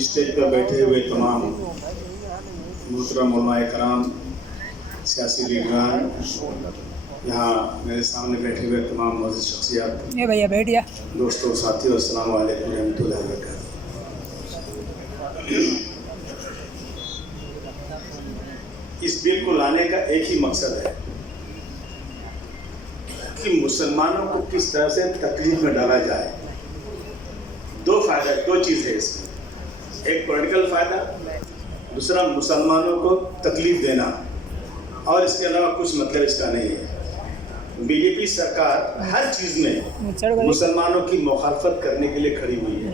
Stage पर बैठे हुए तमाम मोहतरम उलमाए कराम, सियासी लीडरान, यहाँ मेरे सामने बैठे हुए तमाम मौजूद शख्सियात, ये भैया बैठिया दोस्तों, साथियों, अस्सलाम वालेकुम रहमतुल्लाहि व बरकातहू। इस बिल को लाने का एक ही मकसद है कि मुसलमानों को किस तरह से तकलीफ में डाला जाए। दो चीज़ है इसमें, एक पॉलिटिकल फ़ायदा, दूसरा मुसलमानों को तकलीफ देना, और इसके अलावा कुछ मतलब इसका नहीं है। बीजेपी सरकार हर चीज़ में मुसलमानों की मुखालफत करने के लिए खड़ी हुई है।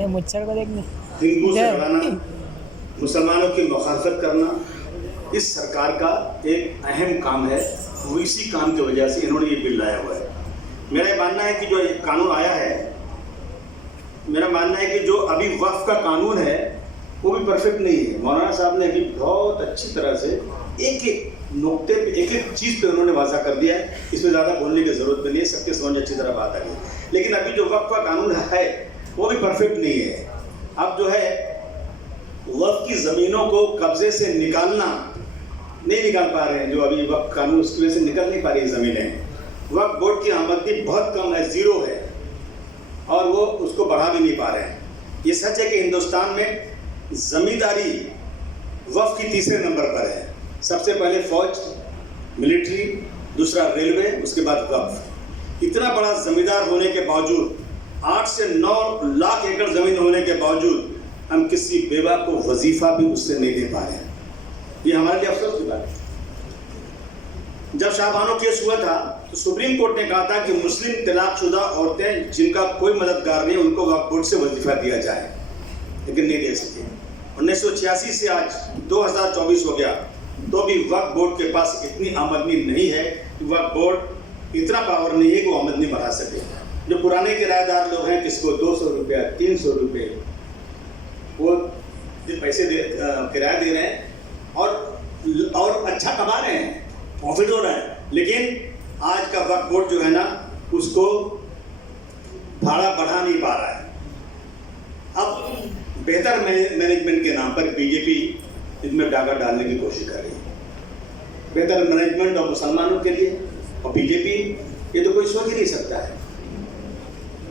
हिंदू से लड़ाना, मुसलमानों की मुखालफत करना इस सरकार का एक अहम काम है। वो इसी काम की वजह से इन्होंने ये बिल लाया हुआ है। मेरा मानना है कि जो कानून आया है, मेरा मानना है कि जो अभी वक्फ का कानून है वो भी परफेक्ट नहीं है। मौलाना साहब ने अभी बहुत अच्छी तरह से एक एक नुक्ते पे, एक एक चीज़ पे उन्होंने वाज़ा कर दिया है। इसमें ज़्यादा बोलने की ज़रूरत नहीं है, सबके समझ अच्छी तरह बात आ गई। लेकिन अभी जो वक्फ का कानून है वो भी परफेक्ट नहीं है। अब जो है वक्फ की ज़मीनों को कब्जे से निकाल पा रहे हैं। जो अभी वक्फ कानून उसकी वजह से निकल नहीं पा रही ज़मीनें। वक्फ बोर्ड की आमदनी बहुत कम है, ज़ीरो है, और वो उसको बढ़ा भी नहीं पा रहे हैं। ये सच है कि हिंदुस्तान में ज़मींदारी वक्फ की तीसरे नंबर पर है। सबसे पहले फौज, मिलिट्री, दूसरा रेलवे, उसके बाद वक्फ। इतना बड़ा ज़मींदार होने के बावजूद, 8 से 9 लाख एकड़ ज़मीन होने के बावजूद हम किसी बेवा को वजीफ़ा भी उससे नहीं दे पा रहे हैं। ये हमारे लिए अफसोस की बात है। जब शाहबानो केस हुआ था तो सुप्रीम कोर्ट ने कहा था कि मुस्लिम तलाकशुदा औरतें जिनका कोई मददगार नहीं, उनको वक्फ बोर्ड से वजीफा दिया जाए, लेकिन नहीं दे सके। 1986 से आज 2024 हो गया, तो भी वक्फ बोर्ड के पास इतनी आमदनी नहीं है कि वक्फ बोर्ड इतना पावर नहीं है कि वो आमदनी बढ़ा सके। जो पुराने किराएदार लोग हैं, किसको 200 रुपया, 300 रुपये वो पैसे किराया दे रहे हैं और अच्छा कमा रहे हैं, प्रॉफिट हो रहा है। लेकिन आज का वक्फ बोर्ड जो है ना, उसको भाड़ा बढ़ा नहीं पा रहा है। अब बेहतर मैनेजमेंट के नाम पर बीजेपी इसमें डाका डालने की कोशिश कर रही है। बेहतर मैनेजमेंट और मुसलमानों के लिए, और बीजेपी ये तो कोई सोच ही नहीं सकता है।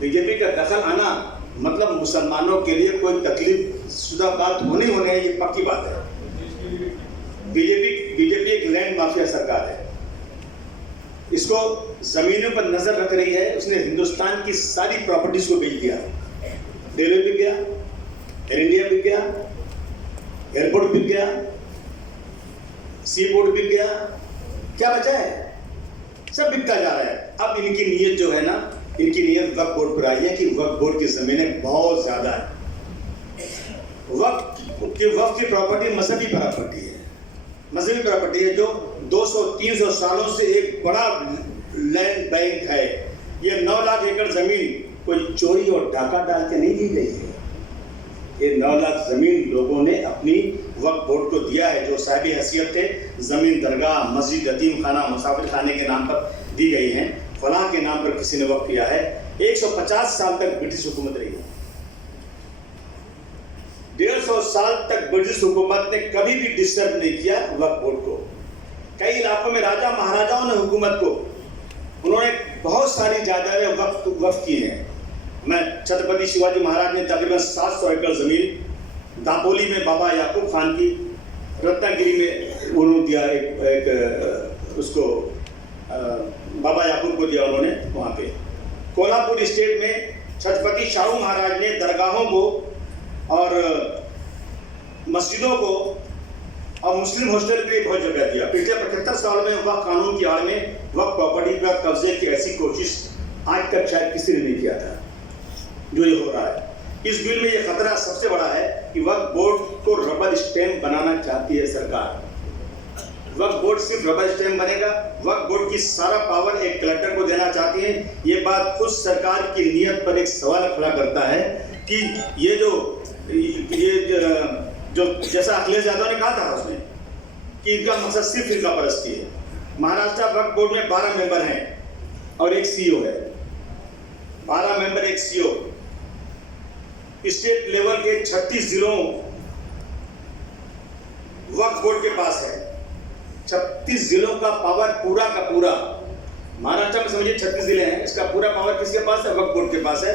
बीजेपी का दखल आना मतलब मुसलमानों के लिए कोई तकलीफ शुदा बात होनी है, ये पक्की बात है। बीजेपी एक लैंड माफिया सरकार है। इसको जमीनों पर नजर रख रही है। उसने हिंदुस्तान की सारी प्रॉपर्टीज को बेच दिया। रेलवे बिक गया, एयर इंडिया बिक गया, एयरपोर्ट बिक गया, सी पोर्ट बिक गया, क्या बचा है? सब बिकता जा रहा है। अब इनकी नीयत जो है ना, इनकी नीयत वक्फ बोर्ड पर आई है कि वक्फ बोर्ड की जमीनें बहुत ज्यादा है। वक्फ की प्रॉपर्टी मजहबी प्रॉपर्टी है, मजहबी प्रॉपर्टी है जो 200-300 सालों से एक बड़ा लैंड बैंक है। ये 9 लाख एकड़ जमीन कोई चोरी और डाका डाल के नहीं दी गई है। ये 9 लाख जमीन लोगों ने अपनी वक्फ बोर्ड को दिया है, जो साहिब हैसियत थे। जमीन दरगाह, मस्जिद, यतीम खाना, मुसाफिर खाने के नाम पर दी गई हैं। फलाह के नाम पर किसी ने वक्फ किया है। 150 साल तक ब्रिटिश हुकूमत रही है। 150 साल तक ब्रिटिश हुकूमत ने कभी भी डिस्टर्ब नहीं किया वक्फ बोर्ड को। कई इलाकों में राजा महाराजाओं ने हुकूमत को, उन्होंने बहुत सारी जायदादें वक्फ की हैं। मैं छत्रपति शिवाजी महाराज ने तकरीबन 700 एकड़ जमीन दापोली में बाबा याकूब खान की, रत्नागिरी में उन्होंने दिया उसको बाबा याकूब को दिया उन्होंने वहाँ पे। कोल्हापुर स्टेट में छत्रपति शाहू महाराज ने दरगाहों को और मस्जिदों को और मुस्लिम हॉस्टल के लिए बहुत जगह दिया। पिछले 75 साल में वक्फ कानून की आड़ में वक्फ प्रॉपर्टी पर कब्जे की ऐसी कोशिश आज तक शायद किसी ने नहीं किया था जो ये हो रहा है। इस बिल में ये खतरा सबसे बड़ा है कि वक्फ बोर्ड को रबर स्टैंप बनाना चाहती है सरकार। वक्फ बोर्ड सिर्फ रबर स्टैंप बनेगा। वक्फ बोर्ड की सारा पावर एक कलेक्टर को देना चाहती है। ये बात खुद सरकार की नीयत पर एक सवाल खड़ा करता है कि ये जो जैसा अखिलेश यादव ने कहा था उसमें कि इनका मकसद सिर्फ फिरका परस्ती है। महाराष्ट्र वक्फ बोर्ड में 12 मेंबर हैं और एक सीईओ है। 12 मेंबर, एक सीईओ। स्टेट लेवल के 36 जिलों वक्फ बोर्ड के पास है। 36 जिलों का पावर पूरा का पूरा, महाराष्ट्र में समझिए 36 जिले हैं, इसका पूरा पावर किसके पास है? वक्फ बोर्ड के पास है।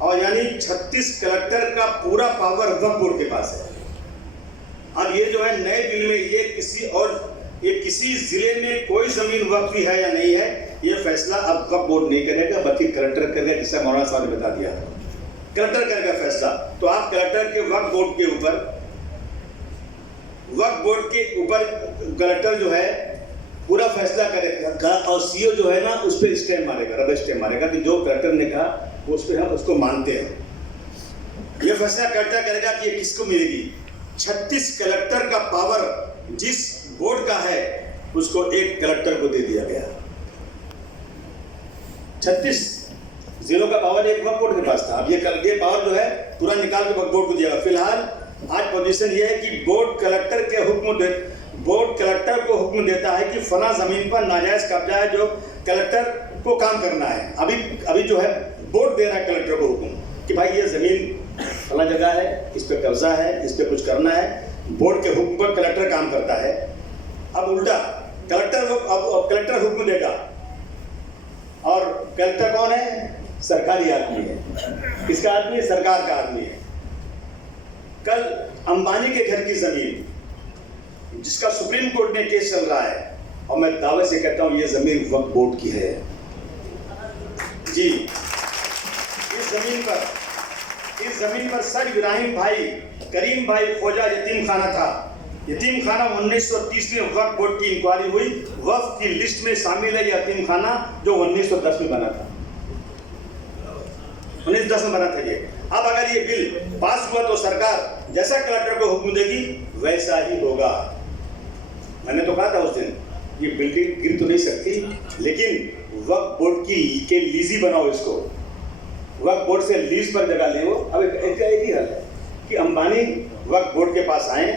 और यानी 36 कलेक्टर का पूरा पावर वक्फ बोर्ड के पास है। अब ये जो है नए बिल में ये किसी जिले में कोई जमीन वक्फ की है या नहीं है, ये फैसला अब वक्फ बोर्ड नहीं करेगा, बल्कि कलेक्टर करेगा, जिससे मौलाना साहब ने बता दिया। कलेक्टर करेगा फैसला। तो आप कलेक्टर के वक्फ बोर्ड के ऊपर कलेक्टर जो है पूरा फैसला करेगा, और सीओ जो है ना उस पर स्टैम्प मारेगा, रबर स्टैम्प मारेगा कि जो कलेक्टर ने कहा उस पर हम उसको मानते हैं। यह फैसला कलेक्टर करेगा कि ये किसको मिलेगी। 36 कलेक्टर का पावर जिस बोर्ड का है उसको एक कलेक्टर को दे दिया गया। 36 जिलों का पावर एक वक्फ बोर्ड के पास था। अब ये पावर जो है पूरा निकाल के वक्फ बोर्ड को दिया। फिलहाल आज पोजीशन ये है कि बोर्ड कलेक्टर को हुक्म देता है कि फला जमीन पर नाजायज कब्जा है, जो कलेक्टर को काम करना है। अभी जो है बोर्ड दे रहा है कलेक्टर को हुक्म कि भाई ये जमीन फला जगह है, इस पे कब्जा है, इस पे कुछ करना है। बोर्ड के हुक्म पर कलेक्टर काम करता है। अब उल्टा कलेक्टर हुक्म देगा, और कलेक्टर कौन है? सरकारी आदमी है। किसका आदमी है? सरकार का आदमी है। कल अंबानी के घर की जमीन जिसका सुप्रीम कोर्ट में केस चल रहा है, और मैं दावे से कहता हूं ये जमीन वक्फ बोर्ड की है जी। इस जमीन पर सर इब्राहिम भाई, करीम भाई खोजा यतीम खाना था। यतीम खाना 1930 में वक्फ बोर्ड की इंक्वायरी हुई, वक्फ की लिस्ट में शामिल है यतीम खाना, जो 1910 में बना था। 1910 में बना था ये। अब अगर ये बिल पास हुआ तो सरकार जैसा कलेक्टर को हुक्म देगी वैसा ही होगा। मैंने तो कहा था उस दिन ये बिल गिर तो नहीं सकती, लेकिन वक्फ बोर्ड के लीजी बनाओ इसको। वक्फ बोर्ड से लीज पर जगह ले। वो अब एक ही हल है कि अंबानी वक्फ बोर्ड के पास आए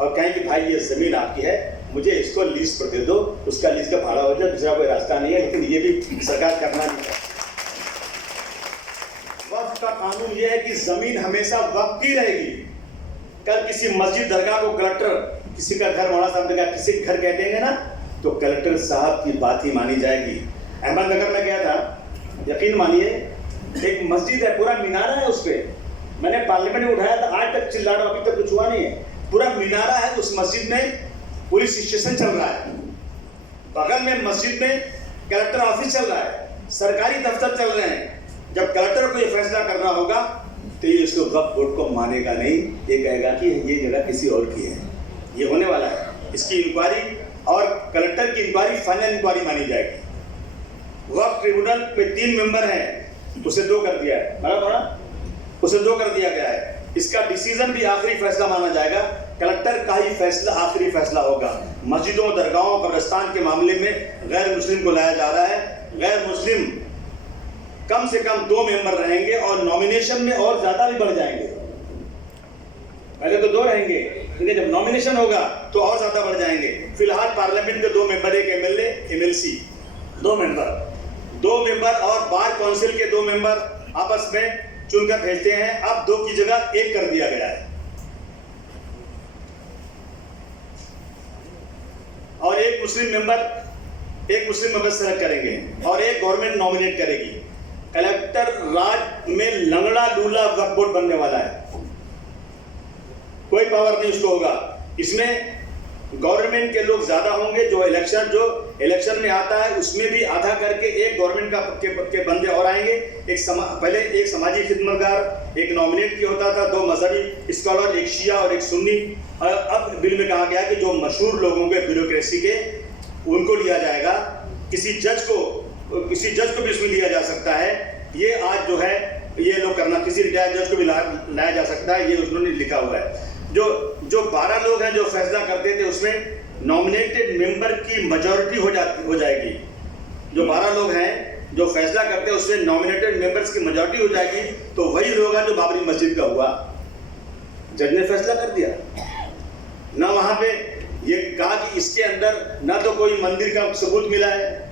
और कहें कि भाई ये जमीन आपकी है, मुझे इसको लीज पर दे दो, उसका लीज का भाड़ा हो जाए, दूसरा कोई रास्ता नहीं है। लेकिन ये भी सरकार करना नहीं चाहती। वक्फ का कानून ये है कि जमीन हमेशा वक्फ की रहेगी। कल किसी मस्जिद दरगाह को कलेक्टर, किसी का घर मौलाना साहब दरगाह किसी घर कह देंगे ना, तो कलेक्टर साहब की बात ही मानी जाएगी। अहमदनगर में गया था, यकीन मानिए एक मस्जिद है, पूरा मीनारा है उस पर। मैंने पार्लियामेंट में उठाया था, आज तक चिल्ला रहा हूं, अभी तक कुछ हुआ नहीं है। पूरा मीनारा है, उस मस्जिद में पुलिस स्टेशन चल रहा है, बगल में मस्जिद में कलेक्टर ऑफिस चल रहा है, सरकारी दफ्तर चल रहे हैं। जब कलेक्टर को ये फैसला करना होगा तो ये इसको वक्फ बोर्ड को मानेगा नहीं, ये कहेगा कि ये जगह किसी और की है। ये होने वाला है। इसकी इंक्वायरी और कलेक्टर की इंक्वायरी फाइनल इंक्वायरी मानी जाएगी। वक्फ ट्रिब्यूनल पे 3 मेंबर हैं, उसे 2 कर दिया है, उसे 2 कर दिया गया है। इसका डिसीजन भी आखिरी फैसला माना जाएगा। कलेक्टर का ही फैसला आखिरी फैसला होगा। मस्जिदों, दरगाहों, कब्रिस्तान के मामले में गैर मुस्लिम को लाया जा रहा है। गैर मुस्लिम कम से कम 2 मेंबर रहेंगे और नॉमिनेशन में और ज्यादा भी बढ़ जाएंगे। पहले तो 2 रहेंगे, लेकिन जब नॉमिनेशन होगा तो और ज्यादा बढ़ जाएंगे। फिलहाल पार्लियामेंट के 2 मेंबर, एक एमएलए, एमएलसी, 2 मेंबर और बार काउंसिल के 2 मेंबर आपस में चुनकर भेजते हैं। अब 2 की जगह 1 कर दिया गया है, और एक मुस्लिम मेंबर सेलेक्ट करेंगे और एक गवर्नमेंट नॉमिनेट करेगी। कलेक्टर राज में लंगड़ा लूला वक्फ बोर्ड बनने वाला है। कोई पावर नहीं उसको होगा। इसमें गवर्नमेंट के लोग ज्यादा होंगे। जो इलेक्शन में आता है उसमें भी आधा करके एक गवर्नमेंट के बंदे और आएंगे। पहले एक समाजी खिदमतगार एक नॉमिनेट किया होता था, 2 मजहबी स्कॉलर, एक शिया और एक सुन्नी। अब बिल में कहा गया कि जो मशहूर लोगों के ब्यूरोक्रेसी के उनको लिया जाएगा। किसी जज को भी इसमें लिया जा सकता है। ये आज जो है ये लोग करना, किसी रिटायर्ड जज को भी लाया जा सकता है। ये उन्होंने लिखा हुआ है। जो 12 लोग हैं जो फैसला करते थे, उसमें नॉमिनेटेड मेंबर की मेजॉरिटी हो जाएगी। जो 12 लोग हैं जो फैसला करते हैं उसमें नॉमिनेटेड मेंबर्स की मेजॉरिटी हो जाएगी। तो वही लोग हैं जो बाबरी मस्जिद का हुआ। जज ने फैसला कर दिया ना, वहां पे ये कहा कि इसके अंदर ना तो कोई मंदिर का सबूत मिला है।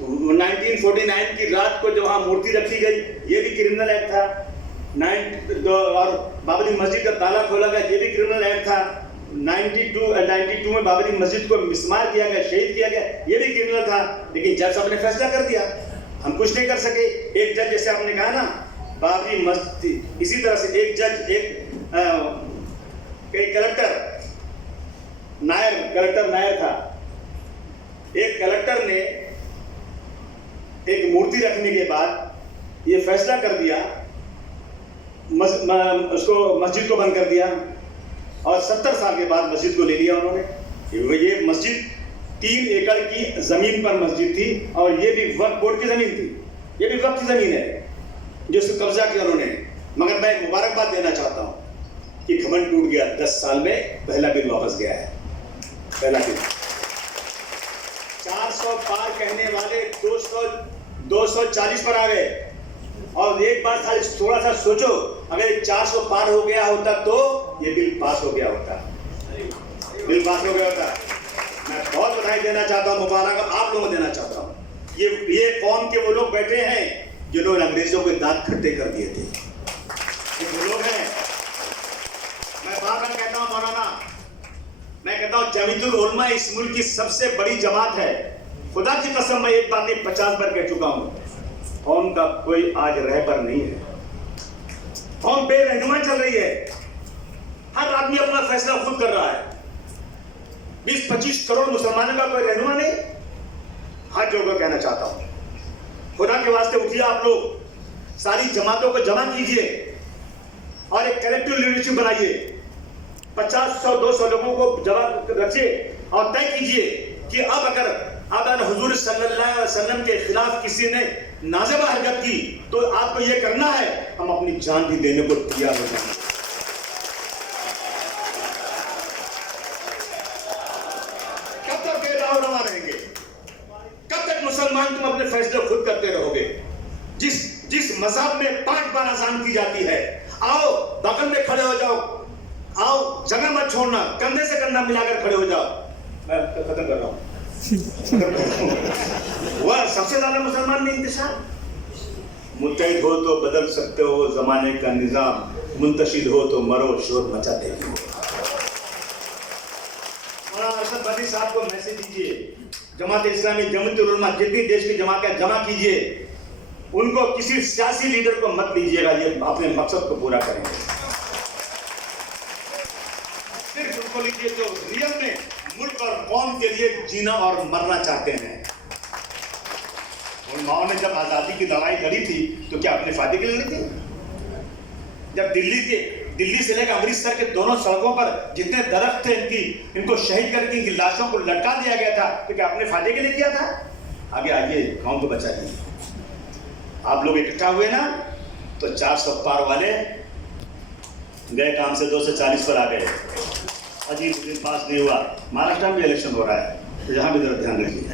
1949 की रात को जो वहां मूर्ति रखी गई, ये भी क्रिमिनल एक्ट था। और बाबरी मस्जिद का ताला खोला गया, ये भी क्रिमिनल एक्ट था। 92 में बाबरी मस्जिद को मिसमार किया गया, शहीद किया गया, ये भी क्रिमिनल था। लेकिन जज साहब ने फैसला कर दिया, हम कुछ नहीं कर सके। एक जज, जैसे आपने कहा ना, बाबरी मस्जिद, इसी तरह से एक जज, एक कलेक्टर नायर था। एक कलेक्टर ने एक मूर्ति रखने के बाद ये फैसला कर दिया, उसको मस्जिद को बंद कर दिया, और 70 साल के बाद मस्जिद को ले लिया उन्होंने। ये मस्जिद 3 एकड़ की जमीन पर मस्जिद थी, और ये भी वक्फ बोर्ड की जमीन थी, ये भी वक्फ की जमीन है जिसको कब्जा किया उन्होंने। मगर मैं मुबारकबाद देना चाहता हूं कि घमंड टूट गया। 10 साल में पहला बिल वापस गया है, पहला बिल। 400 पार कहने वाले 240 पर आ गए। और एक बात खाली थोड़ा सा सोचो, अगर 400 पार हो गया होता तो ये बिल पास हो गया होता, बिल पास हो गया होता। मैं बहुत बधाई देना चाहता हूँ, मुबारक आप लोगों को देना चाहता हूँ। ये कौम के वो लोग बैठे हैं जिन्होंने अंग्रेजों के दांत खट्टे कर दिए थे, ये वो लोग हैं। मैं बार बार कहता हूँ मौलाना, मैं कहता हूँ जमीयतुल उलमा इस मुल्क की सबसे बड़ी जमात है। खुदा की कसम, मैं एक बात नहीं 50 बार कह चुका हूँ, कौम का कोई आज रहबर नहीं है, कौम बेरहनुमा चल रही है। हर आदमी अपना फैसला खुद कर रहा है। 20-25 करोड़ मुसलमानों का कोई रहनुमा नहीं। हाथ जोड़कर कहना चाहता हूं, खुदा के वास्ते उठिए आप लोग, सारी जमातों को जमा कीजिए और एक कलेक्टिव लीडरशिप बनाइए। 50, 100, 200 लोगों को जमा रखिए और तय कीजिए कि अब अगर हुजूर सल्लल्लाहु अलैहि वसल्लम के खिलाफ किसी ने नाज़ेबा हरकत की तो आपको ये करना है, हम अपनी जान भी देने को तैयार हो जाएंगे। कब तक बेराह रहेंगे? कब तक मुसलमान तुम अपने फैसले खुद करते रहोगे? जिस मज़हब में 5 बार अज़ान की जाती है, आओ बगल में खड़े हो जाओ, आओ जगह मत छोड़ना, कंधे से कंधा मिलाकर खड़े हो जाओ। मैं खत्म कर रहा हूं। वह सबसे ज्यादा मुसलमान में इंतशार। मुत्तहिद हो तो बदल सकते हो जमाने का निजाम, मुंतशिर हो तो मरो शोर मचाते हो। मौलाना अरशद बद्री साहब को मैसेज दीजिए, जमात इस्लामी, जमीयतुल उलमा, जितनी देश की जमात है जमा कीजिए, उनको किसी सियासी लीडर को मत लीजिएगा, ये अपने मकसद को पूरा करेंगे। सिर्फ उनको लीजिए जो रियल में मुल्क और कौम के लिए जीना और मरना चाहते हैं। उलमाओं ने जब आज़ादी की लड़ाई लड़ी थी तो क्या अपने फायदे के लिए लड़ी थी? जब दिल्ली से लेकर अमृतसर के दोनों सड़कों पर जितने दरख्त थे इनको शहीद करके इनकी लाशों को लटका दिया गया था, तो क्या अपने फायदे के लिए किया था? आगे आइए, कौम को बचाइए। आप लोग इकट्ठा हुए ना, तो 400 पार वाले गए काम से 240 पर आ गए। अजीब दिन पास नहीं हुआ। महाराष्ट्र में भी इलेक्शन हो रहा है, तो यहाँ भी जरा ध्यान रखिए।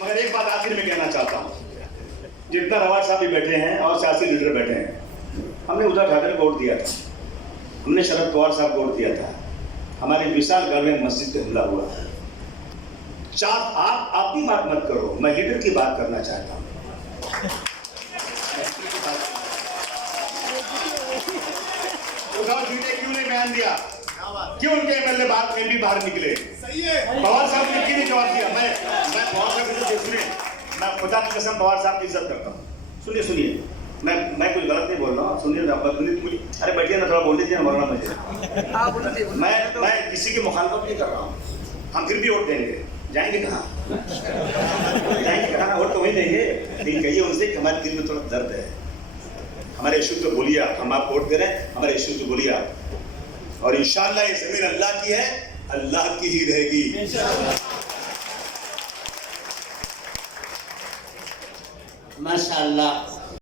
मगर एक बात आखिर में कहना चाहता हूँ, जितना रवाज साहब भी बैठे हैं और सियासी लीडर बैठे हैं, हमने उद्धव ठाकरे को वोट दिया था, हमने शरद पवार साहब को वोट दिया था, हमारे विशालगढ़ में मस्जिद पे हमला हुआ। आप भी बात मत करो, मैं लीडर की बात करना चाहता हूँ। उद्धव जी ने क्यों नहीं बयान दिया? क्यों उनके एमएलए बाहर निकले? पवार साहब ने क्यों नहीं जवाब दिया? मैं पवार साहब को सुनिए, मैं खुदा की कसम पवार साहब की इज्जत करता हूँ। सुनिए, मैं कुछ गलत नहीं बोल रहा हूँ, सुनिए। अरे बैठिए ना, थोड़ा बोल लीजिए ना, मरना मुझे। मैं किसी की मुखालफत नहीं कर रहा हूँ, हम फिर भी वोट देंगे। जाएंगे कहाँ? वोट तो वही देंगे, लेकिन कहिए उनसे कि हमारे दिल में थोड़ा दर्द है, हमारे इशू को बोलिए आप, हम आप वोट दे रहे हैं, हमारे इशू को बोलिए आप, और इंशाअल्लाह ये जमीन अल्लाह की है, अल्लाह की ही रहेगी। माशाअल्लाह।